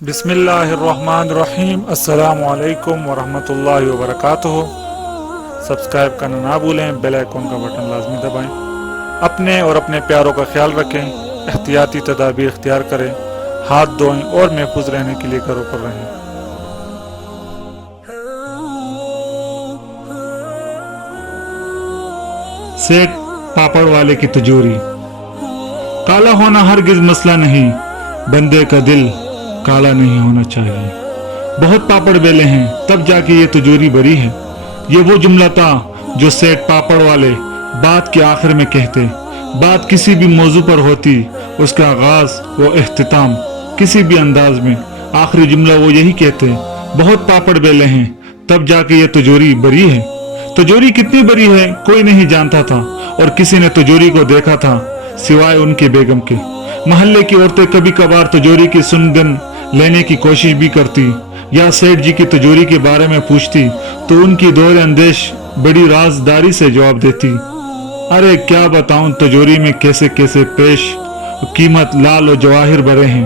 بسم اللہ الرحمن الرحیم۔ السلام علیکم ورحمۃ اللہ وبرکاتہ۔ سبسکرائب کرنا نہ بھولیں، بیل آئیکن کا بٹن لازمی دبائیں۔ اپنے اور اپنے پیاروں کا خیال رکھیں، احتیاطی تدابیر اختیار کریں، ہاتھ دھوئیں اور محفوظ رہنے کے لیے گھروں پر رہیں۔ سیٹ پاپڑ والے کی تجوری۔ کالا ہونا ہرگز مسئلہ نہیں، بندے کا دل کالا نہیں ہونا چاہیے۔ بہت پاپڑ بیلے ہیں تب جا کے یہ تجوری بری ہے۔ یہ وہ جملہ تھا جو سیٹ پاپڑ والے بات کے آخر میں کہتے۔ بات کسی بھی موضوع پر ہوتی، اس کا آغاز و اختتام کسی بھی انداز میں، آخری جملہ وہ یہی کہتے، بہت پاپڑ بیلے ہیں تب جا کے یہ تجوری بری ہے۔ تجوری کتنی بری ہے کوئی نہیں جانتا تھا، اور کسی نے تجوری کو دیکھا تھا سوائے ان کے بیگم کے۔ محلے کی عورتیں کبھی کبھار تجوری کی سنگن لینے کی کوشش بھی کرتی، یا سیٹھ جی کی تجوری کے بارے میں پوچھتی تو ان کی دور اندیش بڑی رازداری سے جواب دیتی، ارے کیا بتاؤں تجوری میں کیسے کیسے پیش قیمت لال و جواہر بھرے ہیں،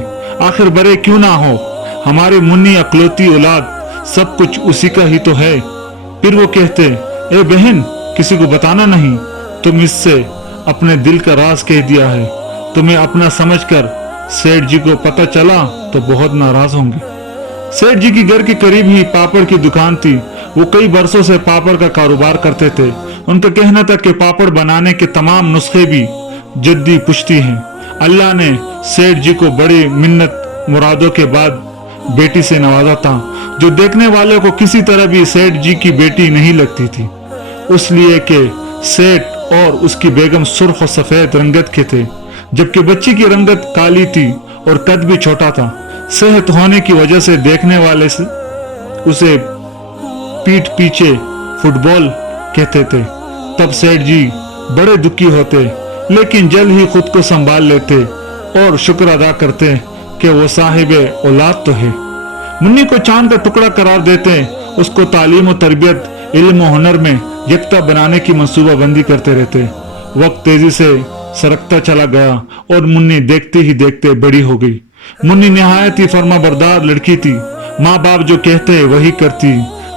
آخر بھرے کیوں نہ ہو، ہماری منی اکلوتی اولاد، سب کچھ اسی کا ہی تو ہے۔ پھر وہ کہتے، اے بہن کسی کو بتانا نہیں، تم اس سے اپنے دل کا راز کہہ دیا ہے، تمہیں اپنا سمجھ کر سیٹھ جی کو پتہ چلا تو بہت ناراض ہوں گے۔ سیٹھ جی کی گھر کے قریب ہی پاپڑ کی دکان تھی، وہ کئی برسوں سے پاپڑ کا کاروبار کرتے تھے۔ ان کا کہنا تھا کہ پاپڑ بنانے کے تمام نسخے بھی جدی پشتی ہیں۔ اللہ نے سیٹھ جی کو بڑی منت مرادوں کے بعد بیٹی سے نوازا تھا، جو دیکھنے والوں کو کسی طرح بھی سیٹھ جی کی بیٹی نہیں لگتی تھی، اس لیے کہ سیٹھ اور اس کی بیگم سرخ و سفید رنگت کے تھے، جبکہ بچی کی رنگت کالی تھی اور قد بھی چھوٹا تھا۔ صحت ہونے کی وجہ سے دیکھنے والے اسے پیٹھ پیچھے فٹ بال کہتے تھے۔ تب سیٹھ جی بڑے دکھی ہوتے، لیکن جلد ہی خود کو سنبھال لیتے اور شکر ادا کرتے کہ وہ صاحب اولاد تو ہے۔ منی کو چاند کا ٹکڑا قرار دیتے، اس کو تعلیم و تربیت، علم و ہنر میں یکتا بنانے کی منصوبہ بندی کرتے رہتے۔ وقت تیزی سے سرکتا چلا گیا اور منی دیکھتے ہی دیکھتے بڑی ہو گئی۔ منی نہایت ہی فرما بردار لڑکی تھی، ماں باپ جو کہتے وہی کرتی۔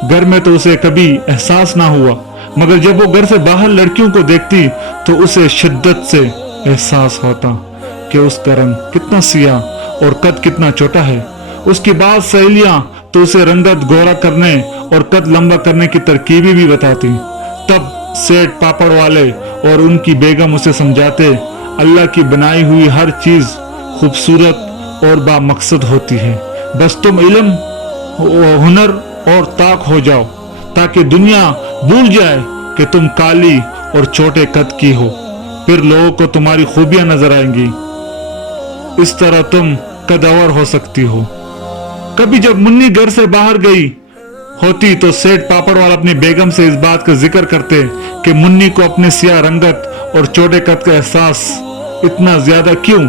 گھر میں تو اسے کبھی احساس نہ ہوا، مگر جب وہ گھر سے باہر لڑکیوں کو دیکھتی تو اسے شدت سے احساس ہوتا کہ اس کا رنگ کتنا سیاہ اور قد کتنا چھوٹا ہے۔ اس کی بعض سہیلیاں تو اسے رنگت گورا کرنے اور قد لمبا کرنے کی ترکیبیں بھی بتاتی۔ تب سیٹھ پاپڑ والے اور ان کی بیگم اسے سمجھاتے، اللہ کی بنائی ہوئی ہر چیز خوبصورت اور با مقصد ہوتی ہے، بس تم علم ہنر اور طاق ہو جاؤ، تاکہ دنیا بھول جائے کہ تم کالی اور چھوٹے قد کی ہو، پھر لوگوں کو تمہاری خوبیاں نظر آئیں گی، اس طرح تم قدور ہو سکتی ہو۔ کبھی جب منی گھر سے باہر گئی ہوتی تو سیٹھ پاپڑ والا اپنی بیگم سے اس بات کا ذکر کرتے کہ منی کو اپنے سیاہ رنگت اور چھوٹے قد کا احساس اتنا زیادہ کیوں؟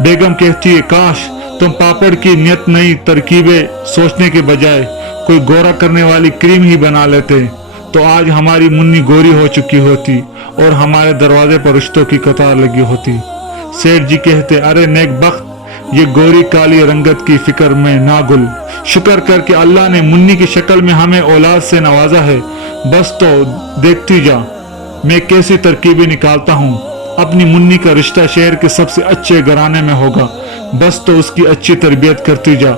بیگم کہتی ہے، کاش تم پاپڑ کی نت نئی ترکیبیں سوچنے کے بجائے کوئی گورا کرنے والی کریم ہی بنا لیتے، تو آج ہماری منی گوری ہو چکی ہوتی اور ہمارے دروازے پر رشتوں کی قطار لگی ہوتی۔ سیٹھ جی کہتے، ارے نیک بخت، یہ گوری کالی رنگت کی فکر میں نہ گل، شکر کر کے اللہ نے منی کی شکل میں ہمیں اولاد سے نوازا ہے، بس تو دیکھتی جا میں کیسی ترکیبیں نکالتا ہوں۔ اپنی منی کا رشتہ شہر کے سب سے اچھے گھرانے میں ہوگا، بس تو اس کی اچھی تربیت کرتی جا،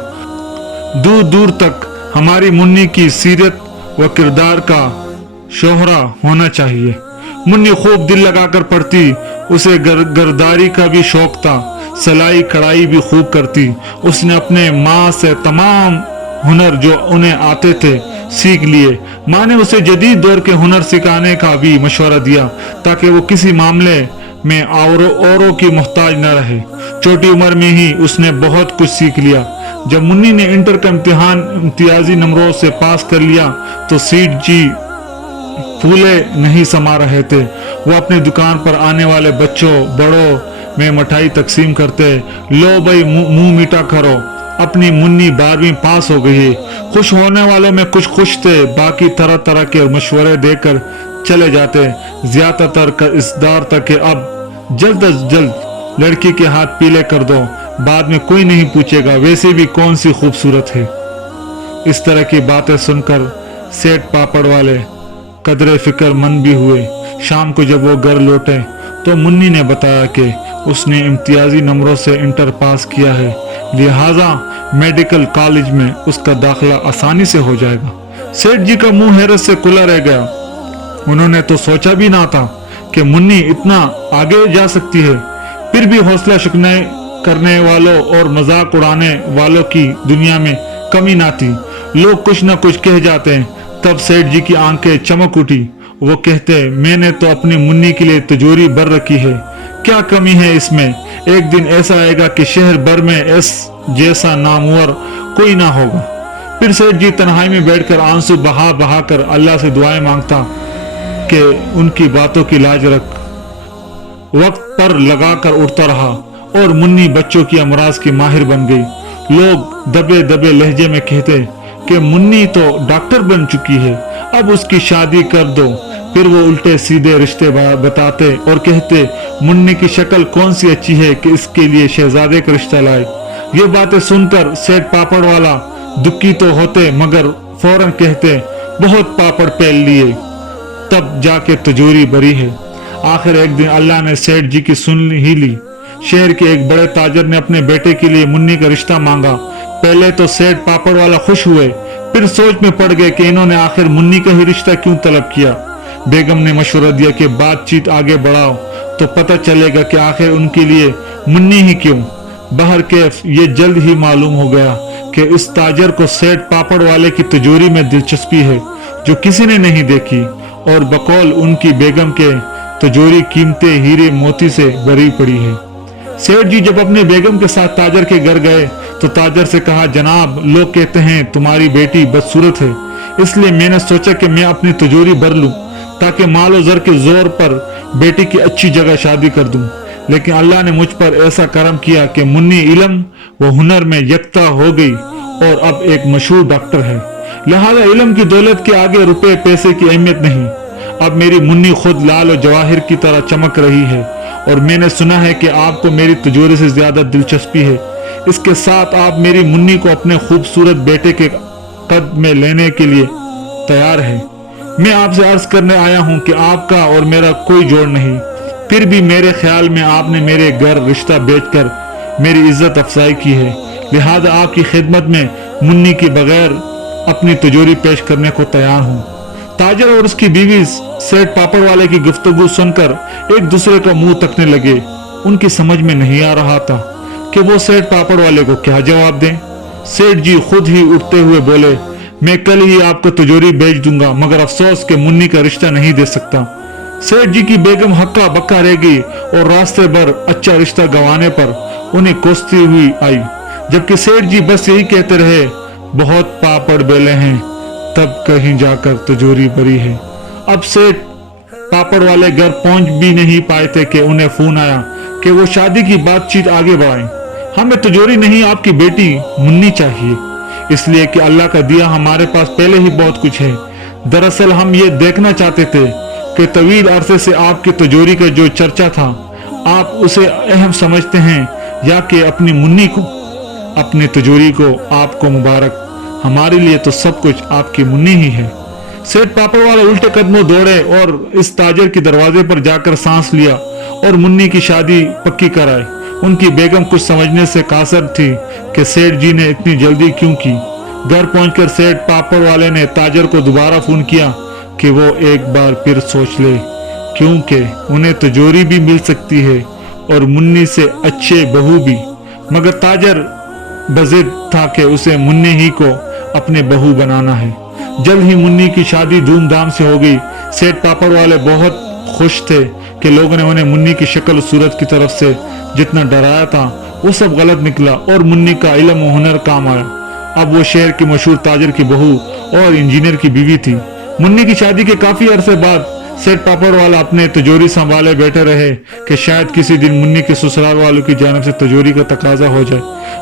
دور دور تک ہماری منی کی سیرت و کردار کا شہرہ ہونا چاہیے۔ منی خوب دل لگا کر پڑھتی، اسے گرداری کا بھی شوق تھا، سلائی کڑھائی بھی خوب کرتی۔ اس نے اپنے ماں سے تمام ہنر جو انہیں آتے تھے سیکھ لیے۔ ماں نے اسے جدید دور کے ہنر سکھانے کا بھی مشورہ دیا تاکہ وہ کسی معاملے میں اوروں کی محتاج نہ رہے۔ چھوٹی عمر میں ہی اس نے بہت کچھ سیکھ لیا۔ جب منی نے انٹر کا امتحان امتیازی نمبروں سے پاس کر لیا تو سیٹھ جی پھولے نہیں سما رہے تھے۔ وہ اپنی دکان پر آنے والے بچوں بڑوں میں مٹھائی تقسیم کرتے، لو بھائی منہ میٹھا کرو، اپنی منی 12ویں پاس ہو گئی ہے۔ خوش ہونے والوں میں کچھ خوش تھے، باقی طرح طرح کے مشورے دے کر چلے جاتے۔ زیادہ تر کا اصرار تھا کہ اب جلد از جلد لڑکی کے ہاتھ پیلے کر دو बाद में कोई नहीं पूछेगा वैसे भी कौन सी खूबसूरत है। इस तरह की बातें सुनकर सेठ पापड़ वाले कदरे फिक्र मंद भी हुए। शाम को जब वो घर लौटे तो मुन्नी ने बताया कि उसने इम्तियाजी नंबरों से इंटर पास किया है, लिहाजा मेडिकल कॉलेज में उसका दाखिला आसानी से हो जाएगा। सेठ जी का मुंह हैरत से खुला रह गया। उन्होंने तो सोचा भी ना था कि मुन्नी इतना आगे जा सकती है। फिर भी हौसला शिकने करने वालों और मजाक उड़ाने वालों की दुनिया में कमी ना थी। लोग कुछ न कुछ कह जाते हैं। तब सेठ जी की आंखें चमक उठी। वो कहते, मैंने तो अपनी मुन्नी के लिए तिजोरी भर रखी है, क्या कमी है इसमें। एक दिन ऐसा आएगा कि शहर भर में एस जैसा नामवर कोई ना होगा। फिर सेठ जी तन्हाई में बैठकर आंसू बहा बहा कर अल्लाह से दुआएं मांगता कि उनकी बातों की लाज रख। वक्त पर लगाकर उठता रहा और मुन्नी बच्चों की अमराज की माहिर बन गई। लोग दबे दबे लहजे में कहते कि मुन्नी तो डॉक्टर बन चुकी है, अब उसकी शादी कर दो। फिर वो उल्टे सीधे रिश्ते बताते और कहते, मुन्नी की शक्ल कौन सी अच्छी है कि इसके लिए शहजादे का रिश्ता लाए। ये बातें सुनकर सेठ पापड़ वाला दुखी तो होते मगर फौरन कहते, बहुत पापड़ पेल लिए, तब जाके तिजोरी भरी है। आखिर एक दिन अल्लाह ने सेठ जी की सुन ही ली। शहर के एक बड़े ताजर ने अपने बेटे के लिए मुन्नी का रिश्ता मांगा। पहले तो सेठ पापड़ वाला खुश हुए, फिर सोच में पड़ गए कि इन्होंने आखिर मुन्नी का ही रिश्ता क्यों तलब किया। बेगम ने मशवरा दिया कि बातचीत आगे बढ़ाओ तो पता चलेगा कि आखिर उनके लिए मुन्नी ही क्यों। बहर कैफ ये जल्द ही मालूम हो गया कि इस ताजर को सेठ पापड़ वाले की तिजोरी में दिलचस्पी है जो किसी ने नहीं देखी, और बकौल उनकी बेगम के तिजोरी कीमती हीरे मोती से भरी पड़ी है। सेठ जी जब अपने बेगम के साथ ताजर के घर गए तो ताजर से कहा, जनाब, लोग कहते हैं तुम्हारी बेटी बदसूरत है, इसलिए मैंने सोचा कि मैं अपनी तिजोरी भर लूं ताकि मालो जर के जोर पर बेटी की अच्छी जगह शादी कर दूं। लेकिन अल्लाह ने मुझ पर ऐसा करम किया कि मुन्नी इल्म व हुनर में यकता हो गई और अब एक मशहूर डॉक्टर है। लिहाजा इल्म की दौलत के आगे रुपए पैसे की अहमियत नहीं। अब मेरी मुन्नी खुद लाल और जवाहिर की तरह चमक रही है और मैंने सुना है कि आपको मेरी तिजोरी से ज्यादा दिलचस्पी है। इसके साथ आप मेरी मुन्नी को अपने खूबसूरत बेटे के कद में लेने के लिए तैयार है। मैं आपसे अर्ज करने आया हूं कि आपका और मेरा कोई जोड़ नहीं, फिर भी मेरे ख्याल में आपने मेरे घर रिश्ता बेचकर मेरी इज्जत अफजाई की है, लिहाजा आपकी खिदमत में मुन्नी के बगैर अपनी तिजोरी पेश करने को तैयार हूँ। ताजर और उसकी बीवी सेठ पापड़ वाले की गुफ्तगू सुनकर एक दूसरे का मुंह तकने लगे। उनकी समझ में नहीं आ रहा था कि वो सेठ पापड़ वाले को क्या जवाब दें। सेठ जी खुद ही उठते हुए बोले, मैं कल ही आपको तिजोरी बेच दूंगा, मगर अफसोस के मुन्नी का रिश्ता नहीं दे सकता। सेठ जी की बेगम हक्का बक्का रह गई और रास्ते भर अच्छा रिश्ता गंवाने पर उन्हें कोसती हुई आई, जबकि सेठ जी बस यही कहते रहे, बहुत पापड़ बेले हैं तब कहीं जाकर तिजोरी भरी है। अब सेठ पापड़ वाले घर पहुंच भी नहीं पाए थे कि उन्हें फोन आया कि वो शादी की बातचीत आगे बढ़ाएं। हमें तिजोरी नहीं, आपकी बेटी मुन्नी चाहिए, इसलिए कि अल्लाह का दिया हमारे पास पहले ही बहुत कुछ है। दरअसल हम ये देखना चाहते थे कि तवील अरसे से आपकी तिजोरी का जो चर्चा था, आप उसे अहम समझते हैं या कि अपनी मुन्नी को। अपनी तिजोरी को आपको मुबारक, हमारे लिए तो सब कुछ आपकी मुन्नी ही है। सेठ पापड़ वाला उल्टे कदमों दौड़े और इस ताजर के दरवाजे पर जाकर सांस लिया और मुन्नी की शादी पक्की कराई। उनकी बेगम कुछ समझने से कासर थी कि सेठ जी ने इतनी जल्दी क्यों की। घर पहुंचकर सेठ पापड़ वाले ने ताजर को दोबारा फोन किया कि वो एक बार फिर सोच ले, क्योंकि उन्हें तिजोरी भी मिल सकती है और मुन्नी से अच्छे बहू भी। मगर ताजर बजिद था कि उसे मुन्नी ही को अपने बहू बनाना है। जल्द ही मुन्नी की शादी धूमधाम से हो गई। सेठ पापड़ वाले बहुत खुश थे कि लोगों ने उन्हें मुन्नी की शक्ल सूरत की तरफ से जितना डराया था वो सब गलत निकला और मुन्नी का इल्म और हुनर काम आया। अब वो शहर की मशहूर ताजर की बहू और इंजीनियर की बीवी थी। मुन्नी की शादी के काफी अरसे बाद सेठ पापड़ वाला अपने तिजोरी संभाले बैठे रहे कि शायद किसी दिन मुन्नी के ससुराल वालों की जानिब से तिजोरी का तकाजा हो जाए,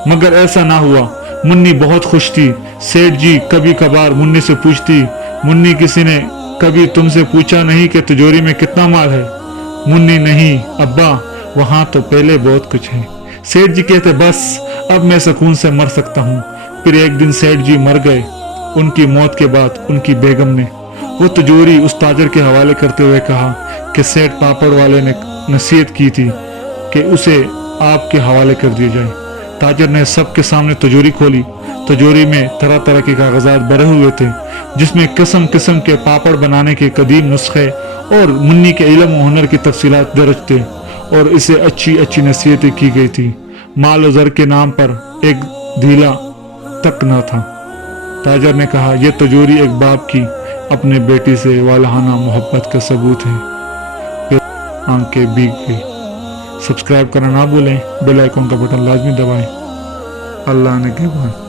मगर ऐसा ना हुआ। मुन्नी बहुत खुश थी। सेठ जी कभी कभार मुन्नी से पूछती, मुन्नी, किसी ने कभी तुमसे पूछा नहीं कि तिजोरी में कितना माल है? मुन्नी, नहीं अब्बा, वहाँ तो पहले बहुत कुछ है। सेठ जी कहते बस अब मैं सुकून से मर सकता हूँ। फिर एक दिन सेठ जी मर गए। उनकी मौत के बाद उनकी बेगम ने वो तिजोरी उस ताजर के हवाले करते हुए कहा कि सेठ पापड़ वाले ने नसीहत की थी कि उसे आपके हवाले कर दिया जाए। ताजर ने सबके सामने तिजोरी खोली। तिजोरी में तरह तरह के कागजात भरे हुए थे, जिसमें किस्म किस्म के पापड़ बनाने के कदीम नुस्खे और मुन्नी के इल्म और हुनर की तफसीलात दर्ज थे, और इसे अच्छी अच्छी नसीहतें की गई थी। माल और ज़र के नाम पर एक धीला तक न था। ताजर ने कहा, यह तिजोरी एक बाप की अपने बेटी से वालहाना मोहब्बत का सबूत है। फिर आंखें भीग गई। सब्सक्राइब करना ना भूलें, बेल आइकन का बटन लाजमी दबाएं। अल्लाह ने के बाद।